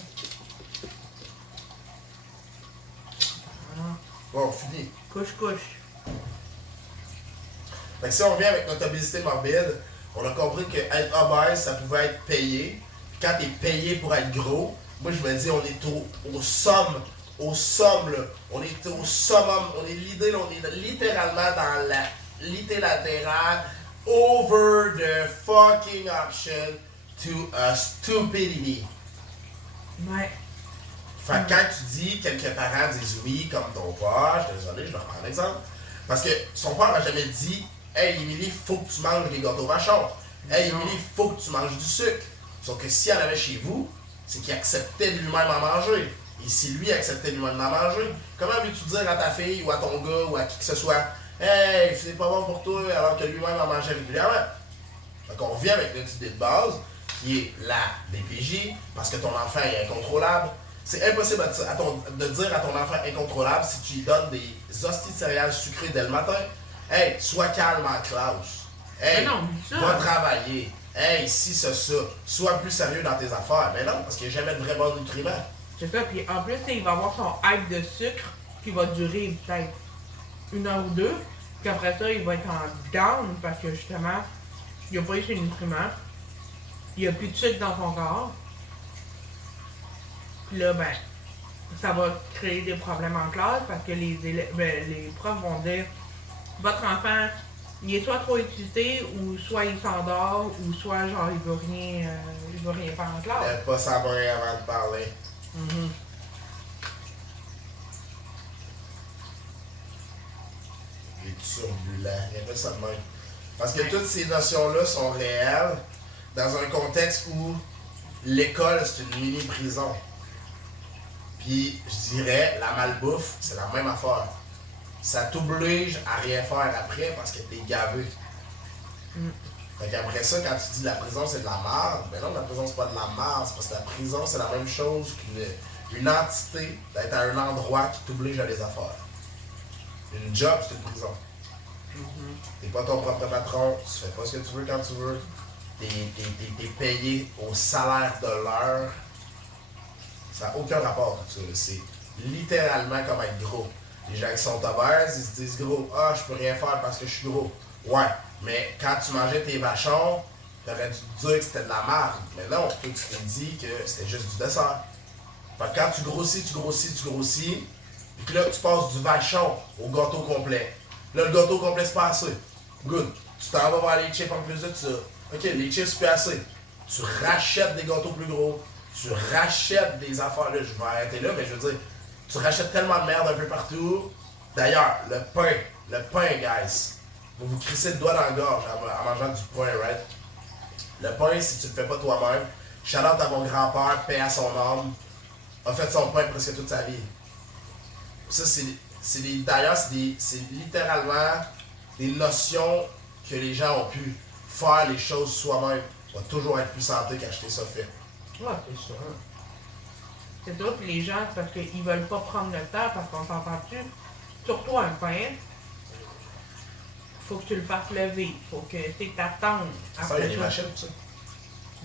Bon, fini. Couche. Fait que si on revient avec notre obésité morbide, on a compris que être obèse, ça pouvait être payé. Puis quand t'es payé pour être gros, moi je me dis on est au somme, là. On est au summum, on est littéralement dans la littérature over the fucking option to a stupidity. Ouais. Fait que quand tu dis, quelques parents disent oui, comme ton père, je suis désolé, je vais reprendre l'exemple. Parce que son père n'a jamais dit hey Émilie, faut que tu manges des gâteaux vachons. Hey Émilie, faut que tu manges du sucre. Sauf que s'il y en avait chez vous, c'est qu'il acceptait lui-même en manger. Et si lui acceptait lui-même d'en manger, comment veux-tu dire à ta fille ou à ton gars ou à qui que ce soit hey, c'est pas bon pour toi alors que lui-même en mangeait régulièrement? Fait qu'on revient avec notre idée de base qui est la DPJ parce que ton enfant est incontrôlable. C'est impossible de dire à ton enfant incontrôlable si tu lui donnes des hosties de céréales sucrées dès le matin. Hey, sois calme en classe. Hey, va travailler. Hey, si ça. Sois plus sérieux dans tes affaires. Mais non, parce qu'il n'y a jamais de vrai bon nutriments. C'est ça, puis en plus, il va avoir son hype de sucre qui va durer peut-être 1 heure ou 2. Puis après ça, il va être en down parce que justement, il n'a pas eu ses nutriments. Il n'y a plus de sucre dans son corps. Puis là, ben, ça va créer des problèmes en classe parce que les profs vont dire votre enfant, il est soit trop excité ou soit il s'endort ou soit genre il veut rien faire en classe. Lève pas sa main avant de parler. Il est turbulent. Il y avait ça de même. Parce que toutes ces notions-là sont réelles dans un contexte où l'école, c'est une mini-prison. Puis, je dirais, la malbouffe, c'est la même affaire. Ça t'oblige à rien faire après parce que t'es gavé. Fait qu'après ça, quand tu dis la prison, c'est de la merde, ben non, la prison, c'est pas de la merde. C'est parce que la prison, c'est la même chose qu'une entité d'être à un endroit qui t'oblige à les affaires. Une job, c'est une prison. T'es pas ton propre patron, tu fais pas ce que tu veux quand tu veux. T'es payé au salaire de l'heure. Ça n'a aucun rapport avec ça. C'est littéralement comme être gros. Les gens qui sont obèses, ils se disent gros. Ah, je peux rien faire parce que je suis gros. Ouais, mais quand tu mangeais tes vachons, t'aurais dû te dire que c'était de la merde. Mais non, toi, tu t'es dit que c'était juste du dessert. Fait que quand tu grossis, puis que là, tu passes du vachon au gâteau complet. Là, le gâteau complet, c'est pas assez. Good. Tu t'en vas vers les chips en plus de ça. Ok, les chips, c'est plus assez. Tu rachètes des gâteaux plus gros. Tu rachètes des affaires, là, je vais arrêter là, mais je veux dire, tu rachètes tellement de merde un peu partout. D'ailleurs, le pain, guys, vous vous crissez le doigt dans la gorge en mangeant du pain, right? Le pain, si tu le fais pas toi-même, shout-out à mon grand-père, paix à son âme, a fait son pain presque toute sa vie. Ça, d'ailleurs, c'est littéralement des notions que les gens ont pu faire les choses soi-même. Va toujours être plus santé qu'acheter ça fait. Ouais, c'est ça. C'est ça, puis les gens, c'est parce qu'ils veulent pas prendre le temps, parce qu'on s'entend-tu, surtout un pain, faut que tu le fasses lever, faut que tu t'attendes. Ça, il y a des machines pour ça.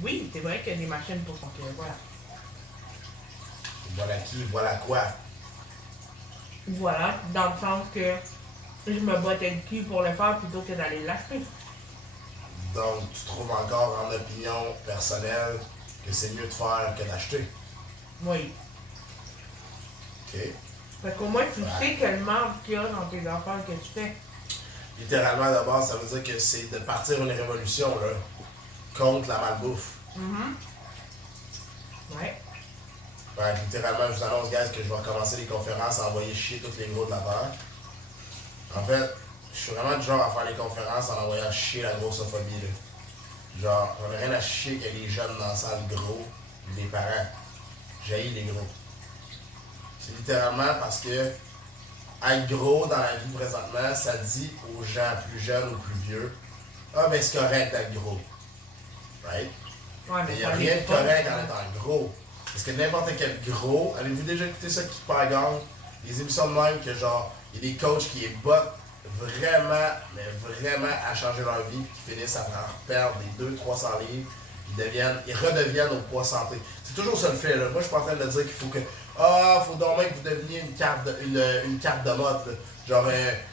Oui, c'est vrai qu'il y a des machines pour ça, voilà. Voilà qui, voilà quoi. Voilà, dans le sens que je me bottais le cul pour le faire plutôt que d'aller l'acheter. Donc, tu trouves encore en opinion personnelle que c'est mieux de faire que d'acheter. Oui. OK. Fait qu'au moins, tu sais quel manque qu'il y a dans tes affaires que tu fais. Littéralement, d'abord, ça veut dire que c'est de partir une révolution, là, contre la malbouffe. Ouais. Ben, littéralement, je vous annonce, guys, que je vais recommencer les conférences à envoyer chier tous les gros de la terre. En fait, je suis vraiment du genre à faire les conférences en envoyant chier la grossophobie, là. Genre, j'en ai rien à chier que les jeunes dans la salle gros, les parents. J'haïs les gros. C'est littéralement parce que être gros dans la vie présentement, ça dit aux gens plus jeunes ou plus vieux, ah ben c'est correct d'être gros. Right? Ouais, mais il n'y a rien de correct en étant gros. Parce que n'importe quel gros, avez-vous déjà écouté ça qui part gang? Des émissions de même que genre, il y a des coachs qui bottent vraiment, mais vraiment à changer leur vie, qui finissent à faire perdre des 200-300 livres, puis ils redeviennent au poids santé. C'est toujours ça le fait, là. Moi, je suis pas en train de dire qu'il faut que, faut donc bien que vous deveniez une carte de mode, là. Genre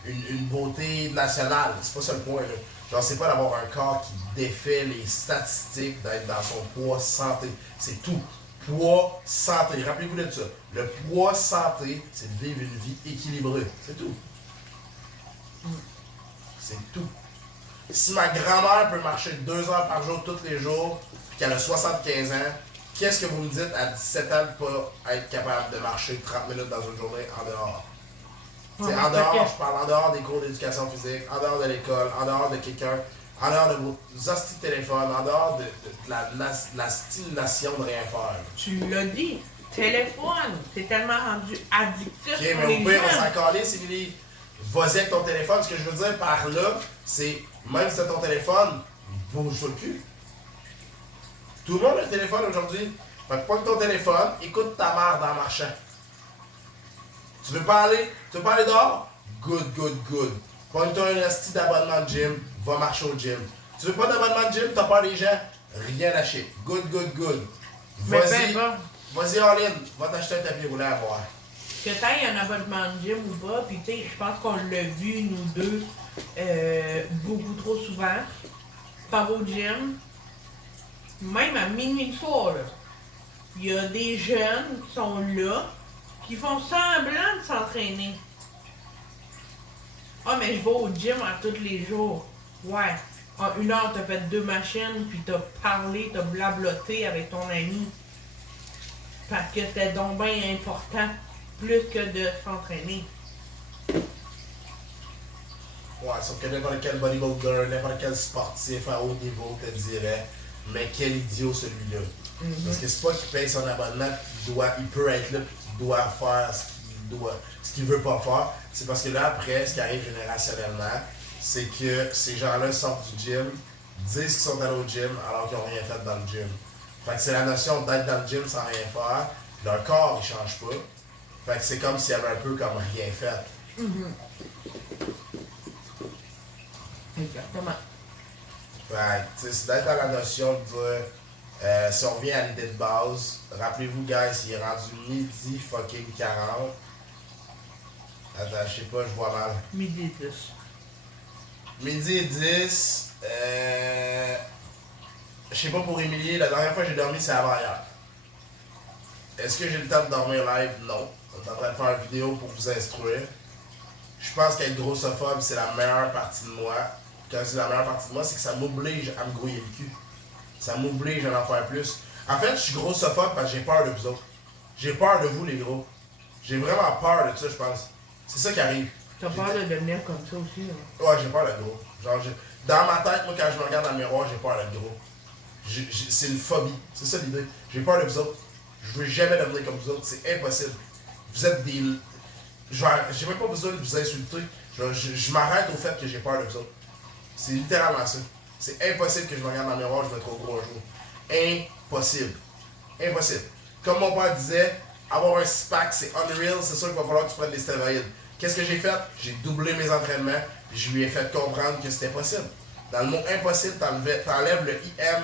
une beauté nationale. C'est pas ça le point, là. Genre, c'est pas d'avoir un corps qui défait les statistiques d'être dans son poids santé. C'est tout. Poids santé. Rappelez-vous de ça. Le poids santé, c'est de vivre une vie équilibrée. C'est tout. C'est tout. Si ma grand-mère peut marcher 2 heures par jour tous les jours, puis qu'elle a 75 ans, qu'est-ce que vous me dites à 17 ans de pas être capable de marcher 30 minutes dans une journée en dehors? En dehors, je parle en dehors des cours d'éducation physique, en dehors de l'école, en dehors de quelqu'un, en dehors de vos hosties de téléphone, en dehors de la stimulation de rien faire. Tu l'as dit, téléphone, c'est tellement rendu addictif. Ok, mais au pire, on s'en calisse, Émilie. Vas-y avec ton téléphone. Ce que je veux dire par là, c'est même si c'est ton téléphone, bouge-toi le cul. Tout le monde a un téléphone aujourd'hui. Fait que pogne ton téléphone, écoute ta mère en marchant. Tu veux pas aller dehors? Good, good, good. Pogne-toi un asti d'abonnement de gym, va marcher au gym. Tu veux pas d'abonnement de gym, t'as peur des gens? Rien lâcher. Good, good, good. Vas-y, Aline, va t'acheter un tapis roulant à voir. Que t'ailles un abonnement de gym ou pas, pis tu sais, je pense qu'on l'a vu, nous deux, beaucoup trop souvent. Par au gym, même à minuit le soir, là, il y a des jeunes qui sont là, qui font semblant de s'entraîner. Ah, mais je vais au gym à tous les jours. Ouais. En 1 heure, t'as fait 2 machines, puis t'as parlé, t'as blabloté avec ton ami. Parce que c'était donc bien important, plus que de s'entraîner. Ouais, sauf que n'importe quel bodybuilder, n'importe quel sportif à haut niveau te dirait, mais quel idiot celui-là. Parce que c'est pas qu'il paye son abonnement, il peut être là, puis qu'il doit faire ce qu'il veut pas faire. C'est parce que là, après, ce qui arrive générationnellement, c'est que ces gens-là sortent du gym, disent qu'ils sont allés au gym alors qu'ils n'ont rien fait dans le gym. Fait que c'est la notion d'être dans le gym sans rien faire. Leur corps, il change pas. Fait que c'est comme s'il y avait un peu comme rien fait. Exactement. Fait que, tu sais, c'est d'être dans la notion de dire, si on revient à l'idée de base, rappelez-vous, guys, il est rendu midi fucking 40. Attends, je sais pas, je vois mal. Midi 10. Midi et 10, je sais pas pour Émilie, la dernière fois que j'ai dormi, c'est avant-hier. Est-ce que j'ai le temps de dormir live? Non. On est en train de faire une vidéo pour vous instruire. Je pense qu'être grossophobe, c'est la meilleure partie de moi. Quand je dis la meilleure partie de moi, c'est que ça m'oblige à me grouiller le cul. Ça m'oblige à en faire plus. En fait, je suis grossophobe parce que j'ai peur de vous autres. J'ai peur de vous, les gros. J'ai vraiment peur de ça, je pense. C'est ça qui arrive. T'as peur de devenir comme ça aussi, hein? Ouais, j'ai peur d'être gros. Genre, dans ma tête, moi, quand je me regarde dans le miroir, j'ai peur d'être gros. C'est une phobie. C'est ça l'idée. J'ai peur de vous autres. Je veux jamais devenir comme vous autres. C'est impossible. Vous êtes des... J'ai même pas besoin de vous insulter. Je m'arrête au fait que j'ai peur de vous autres. C'est littéralement ça. C'est impossible que je me regarde dans le miroir et je me trouve gros un jour. Impossible. Impossible. Comme mon père disait, avoir un six-pack, c'est unreal. C'est sûr qu'il va falloir que tu prennes des stéroïdes. Qu'est-ce que j'ai fait? J'ai doublé mes entraînements et je lui ai fait comprendre que c'était possible. Dans le mot impossible, t'enlèves le IM,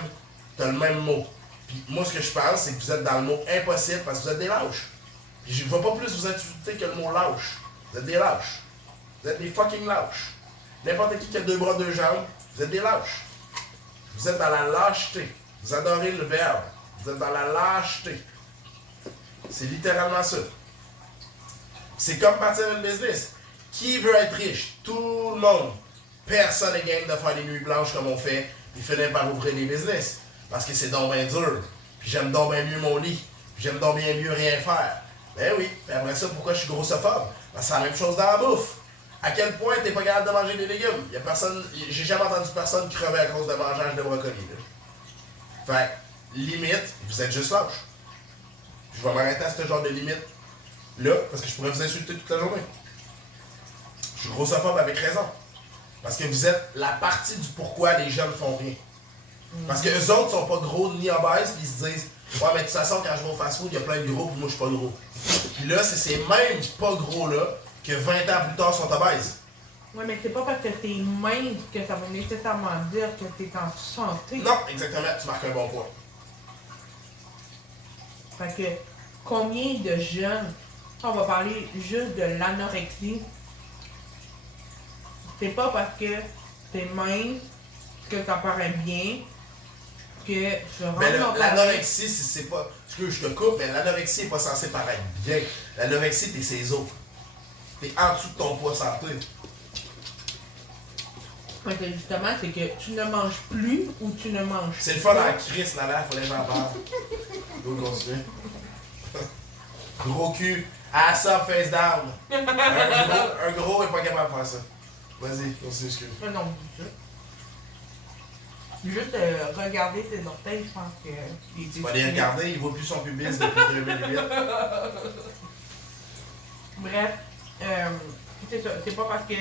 t'as le même mot. Puis moi, ce que je pense, c'est que vous êtes dans le mot impossible parce que vous êtes des lâches. Puis je ne vais pas plus vous insulter que le mot lâche. Vous êtes des lâches. Vous êtes des fucking lâches. N'importe qui a 2 bras, 2 jambes, vous êtes des lâches. Vous êtes dans la lâcheté. Vous adorez le verbe. Vous êtes dans la lâcheté. C'est littéralement ça. C'est comme partir d'un business. Qui veut être riche? Tout le monde. Personne n'est game de faire des nuits blanches comme on fait et finir par ouvrir des business. Parce que c'est donc bien dur. Puis j'aime donc bien mieux mon lit. Puis j'aime donc bien mieux rien faire. Ben oui. Puis après ça, pourquoi je suis grossophobe? Parce que c'est la même chose dans la bouffe. À quel point t'es pas capable de manger des légumes? Y a personne. J'ai jamais entendu personne crever à cause de mangeage de brocoli. Là. Fait, limite, vous êtes juste lâche. Je vais m'arrêter à ce genre de limite là, parce que je pourrais vous insulter toute la journée. Je suis grossophobe avec raison. Parce que vous êtes la partie du pourquoi les jeunes font rien. Parce que eux autres sont pas gros ni obèses, puis ils se disent ouais, mais de toute façon, quand je vais au fast-food, il y a plein de gros, puis moi je suis pas gros. Puis là, c'est ces mêmes pas gros là que 20 ans plus tard sont obèses. Ouais, mais c'est pas parce que t'es mince que ça veut nécessairement dire que t'es en santé. Non, exactement, tu marques un bon point. Fait que combien de jeunes, on va parler juste de l'anorexie, c'est pas parce que t'es mince que ça paraît bien que je rentre Mais dans ta l'anorexie, c'est pas. Excuse, je te coupe, mais l'anorexie n'est pas censée paraître bien. L'anorexie, t'es ses os. T'es en dessous de ton poids santé. Fait que justement, c'est que tu ne manges plus ou tu ne manges C'est le fun pas. en crise, là, fallait que j'en parle. Go, continue. Gros cul, ass up, face down. Un gros est pas capable de faire ça. Vas-y, continue, excuse. Ah non, juste regarder ses orteils, je pense que... Tu vas les regarder, il voit plus son pubis depuis 2008. Bref, c'est ça. C'est pas parce que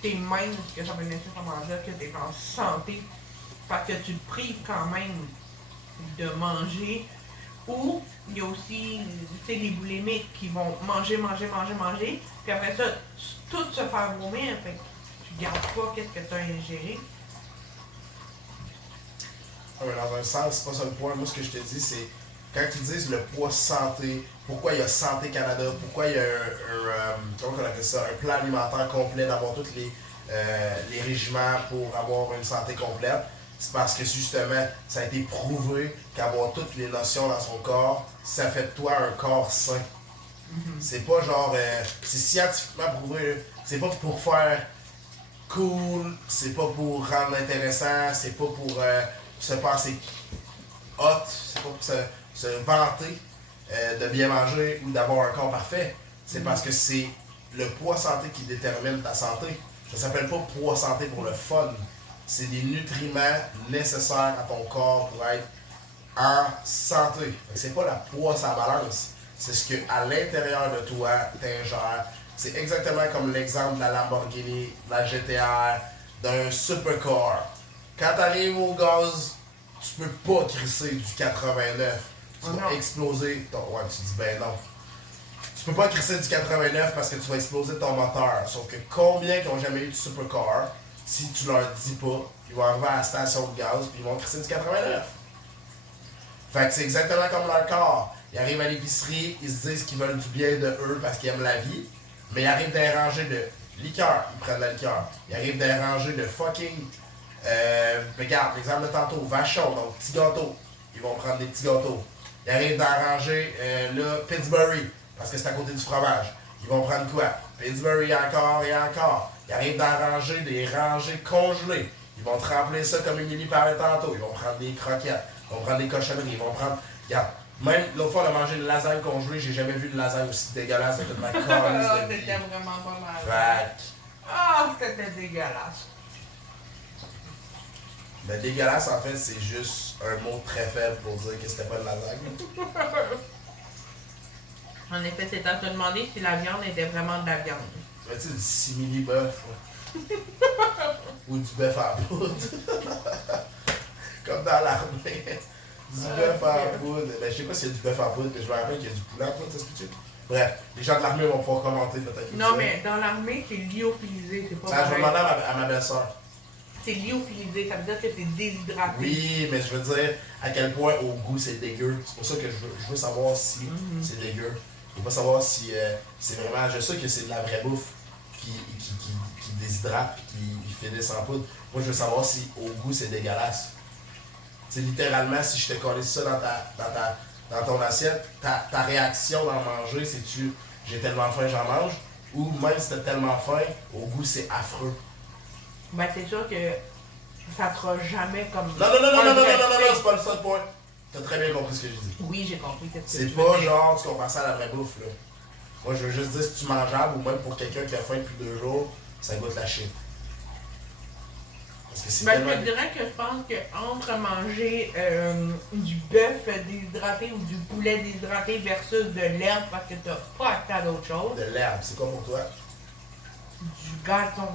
t'es mince que ça veut nécessairement dire que t'es en santé. Parce que tu te prives quand même de manger. Ou il y a aussi, tu sais, les boulimiques qui vont manger. Puis après ça, tout se faire vomir. Fait que tu gardes pas qu'est-ce que tu as ingéré. Ah, mais dans un sens, c'est pas ça le point. Moi, ce que je te dis, c'est quand ils disent le poids santé, pourquoi il y a Santé Canada, pourquoi il y a comment on appelle ça, un plan alimentaire complet, d'avoir tous les régiments pour avoir une santé complète, c'est parce que justement, ça a été prouvé qu'avoir toutes les notions dans son corps, ça fait de toi un corps sain. C'est pas genre, c'est scientifiquement prouvé, là. C'est pas pour faire cool, c'est pas pour rendre intéressant, c'est pas pour se passer hot, c'est pas pour se vanter de bien manger ou d'avoir un corps parfait. C'est parce que c'est le poids santé qui détermine ta santé. Ça s'appelle pas poids santé pour le fun. C'est des nutriments nécessaires à ton corps pour être en santé. Fait que c'est pas la poids sans balance. C'est ce que à l'intérieur de toi t'ingères. C'est exactement comme l'exemple de la Lamborghini, de la GTR, d'un supercar. Quand tu arrives au gaz, tu peux pas crisser du 89. Tu vas exploser ton... Ouais, tu dis ben non. Tu peux pas crisser du 89 parce que tu vas exploser ton moteur. Sauf que combien qui ont jamais eu de supercar, si tu leur dis pas, ils vont arriver à la station de gaz puis ils vont crisser du 89. Fait que c'est exactement comme leur corps. Ils arrivent à l'épicerie, ils se disent qu'ils veulent du bien de eux parce qu'ils aiment la vie. Mais ils arrivent dans les rangées de liqueur, ils prennent de la liqueur. Ils arrivent dans les rangées de fucking... regarde, l'exemple de tantôt, vachon, donc petits gâteaux. Ils vont prendre des petits gâteaux. Ils arrivent dans la rangée, là, Pittsburgh, parce que c'est à côté du fromage. Ils vont prendre quoi? Pittsburgh encore et encore. Ils arrivent dans la rangée, des rangées congelées. Ils vont te remplir ça comme Émilie parlait tantôt. Ils vont prendre des croquettes, ils vont prendre des cochonneries, ils vont prendre... Regarde, même l'autre fois, on a mangé une lasagne congelée, j'ai jamais vu de lasagne aussi dégueulasse de toute ma calice de vie. C'était vraiment pas mal. Fait Ah, c'était dégueulasse. mais dégueulasse, en fait, c'est juste un mot très faible pour dire que c'était pas de lasagne. En effet, c'est à te demander si la viande était vraiment de la viande. Tu sais, du simili-bœuf. Ou du bœuf en poudre. Comme dans l'armée. Du bœuf en poudre. Ben, je sais pas s'il y a du bœuf en poudre, mais je me rappelle qu'il y a du poulet en poudre, ça se peut-tu? Bref, les gens de l'armée vont pouvoir commenter peut-être. Non, mais dans l'armée, c'est lyophilisé, c'est pas Ah, je vais pareil. demander à ma belle-sœur. C'est lyophilisé, ça veut dire que c'est déshydraté. Oui, mais je veux dire à quel point au goût c'est dégueu. C'est pour ça que je veux savoir si c'est dégueu. Je veux pas savoir si c'est vraiment. Je sais que c'est de la vraie bouffe qui déshydrate et qui finit en poudre. Moi, je veux savoir si au goût c'est dégueulasse. C'est littéralement, si je te collais ça dans ton assiette, ta réaction d'en manger, c'est-tu j'ai tellement faim, j'en mange, ou même si t'as tellement faim, au goût c'est affreux. Ben, c'est sûr que ça sera jamais comme. Non, c'est pas le seul point. T'as très bien compris ce que j'ai dit. Oui, j'ai compris. C'est pas genre, tu compares ça à la vraie bouffe, là. Moi, je veux juste dire, si tu mangeable, ou même pour quelqu'un qui a faim depuis 2 jours, ça goûte la chine. Parce que c'est Ben, tellement... je te dirais que je pense qu'entre manger du bœuf déshydraté ou du poulet déshydraté versus de l'herbe parce que t'as pas accès à d'autres choses, De l'herbe, c'est quoi pour toi? du gâton,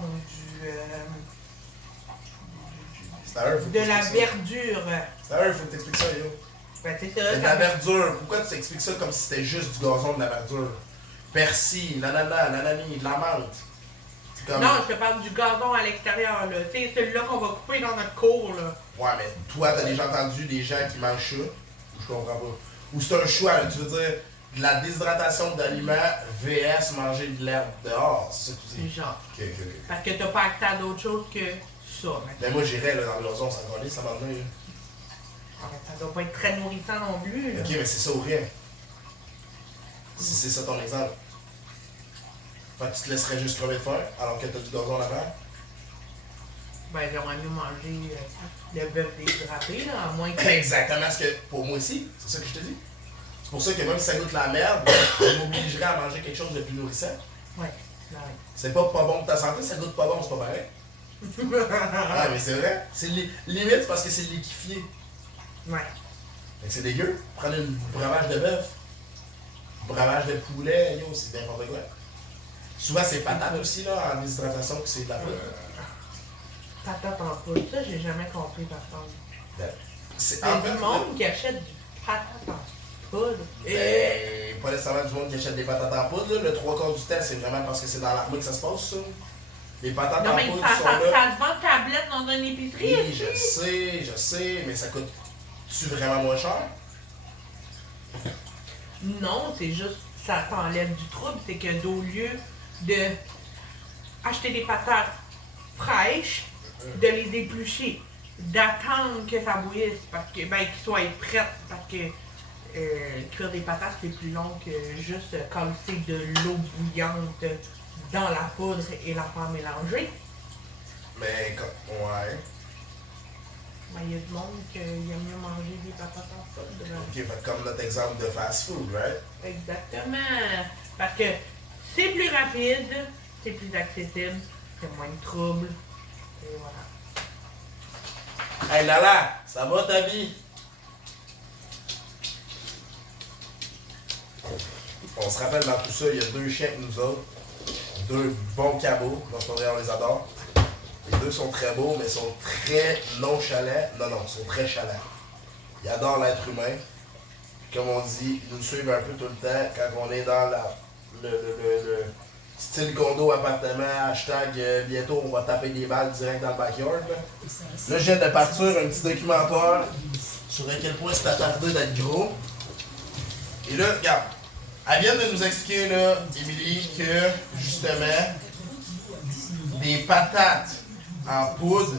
C'est à eux, faut que de la t'expliques ça. verdure. C'est à eux, faut que t'expliques ça, yo. Ben, c'est De ça. la verdure. Pourquoi tu t'expliques ça comme si c'était juste du gazon de la verdure? Persil, nanana, nanani, de la menthe. Comme... Non, je te parle du gazon à l'extérieur, là. Tu sais, celui-là qu'on va couper dans notre cour, là. Ouais, mais toi, t'as déjà entendu des gens qui mangent ça? Je comprends pas. Ou c'est un choix, là, tu veux dire de la déshydratation d'aliments vs manger de l'herbe dehors, c'est ça que tu dis? Genre. Ok. Parce que t'as pas accès à d'autres choses que ça. Mais moi, j'irais là, dans le gazon, ça va aller, ça va venir. Ça doit pas être très nourrissant non plus, là. Ok, mais c'est ça ou rien. Si c'est ça ton exemple. Fait que tu te laisserais juste crever de faim alors que t'as du gazon là-bas? Ben, j'aimerais mieux manger le bœuf déshydraté, là, à moins que... Exactement ce que pour moi aussi, c'est ça que je te dis. C'est pour ça que même si ça goûte la merde, je m'obligerais à manger quelque chose de plus nourrissant. Ouais. C'est pas bon pour ta santé, ça goûte pas bon, c'est pas pareil. Ah, mais c'est vrai. C'est limite parce que c'est liquéfié. Ouais. Fait que c'est dégueu. Prendre un breuvage de bœuf, breuvage de poulet, yo, c'est n'importe quoi. Souvent, c'est patates aussi, là, en déshydratation, que c'est de la poudre. Patate en poudre, ça, j'ai jamais compris, par contre. Ben, c'est Il y a en fait, du monde qui achète du patate en poudre. ben, pas nécessairement du monde qui achète des patates en poudre, là. Le 3/4 du temps, c'est vraiment parce que c'est dans l'armée que ça se passe, ça. Les patates Non, en mais poudre ça sont là. se vend tablette dans une épicerie. Oui, je sais, mais ça coûte-tu vraiment moins cher? Non, c'est juste, ça t'enlève du trouble. C'est que au lieu de acheter des patates fraîches, de les éplucher, d'attendre que ça bouillisse, parce que, ben, qu'ils soient prêtes, parce que cuire des patates, c'est plus long que juste casser de l'eau bouillante dans la poudre et la faire mélanger. Mais, ouais. Ben, il y a du monde qui aime mieux manger des patates en poudre. Ok, fait comme notre exemple de fast food, right? Exactement. Parce que c'est plus rapide, c'est plus accessible, c'est moins de trouble. Et voilà. Hey Lala, ça va ta vie? On se rappelle dans tout ça, il y a 2 chiens que nous autres. 2 bons cabots, dans ce on les adore. Les 2 sont très beaux, mais sont très nonchalants. Non, ils sont très chalants. Ils adorent l'être humain. Comme on dit, ils nous suivent un peu tout le temps quand on est dans le style condo, appartement, hashtag bientôt on va taper des balles direct dans le backyard. Là, je viens de partir un petit documentaire sur à quel point c'est attardé d'être gros. Et là, regarde, elle vient de nous expliquer, là, Émilie, que justement, des patates en poudre,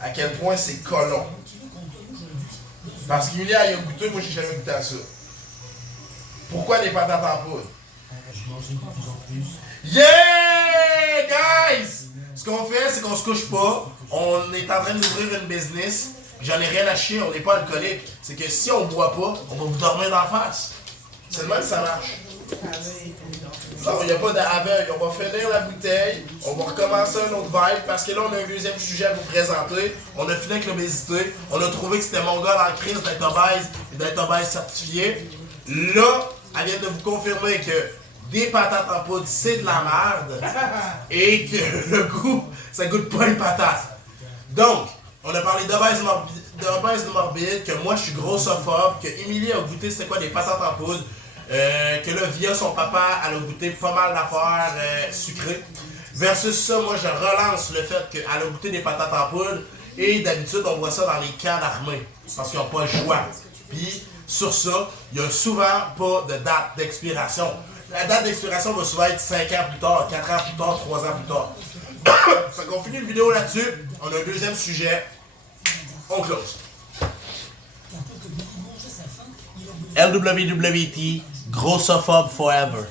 à quel point c'est colon. Parce qu'Émilie, elle y a goûté, moi j'ai jamais goûté à ça. Pourquoi des patates en poudre? Yeah, guys! Ce qu'on fait, c'est qu'on se couche pas. On est en train d'ouvrir une business. J'en ai rien à chier, on n'est pas alcoolique. C'est que si on boit pas, on va vous dormir d'en face. C'est le même que ça marche. Non, il n'y a pas d'aveugle. On va finir la bouteille. On va recommencer un autre vibe parce que là, on a un deuxième sujet à vous présenter. On a fini avec l'obésité. On a trouvé que c'était mon gars en crise d'être obèse et d'être obèse certifié. Là, elle vient de vous confirmer que des patates en poudre, c'est de la merde. Et que le goût, ça goûte pas les patates. Donc, on a parlé d'obèse morbide, que moi je suis grossophobe, que Émilie a goûté c'était quoi des patates en poudre, que là via son papa elle a goûté pas mal d'affaires sucrées. Versus ça, moi je relance le fait qu'elle a goûté des patates en poudre et d'habitude on voit ça dans les camps d'armée parce qu'ils n'ont pas le choix. Puis sur ça, il n'y a souvent pas de date d'expiration. La date d'expiration va souvent être 5 ans plus tard, 4 ans plus tard, 3 ans plus tard. Fait qu'on finit une vidéo là-dessus. On a un deuxième sujet. On close. LWWT, grossophobe forever.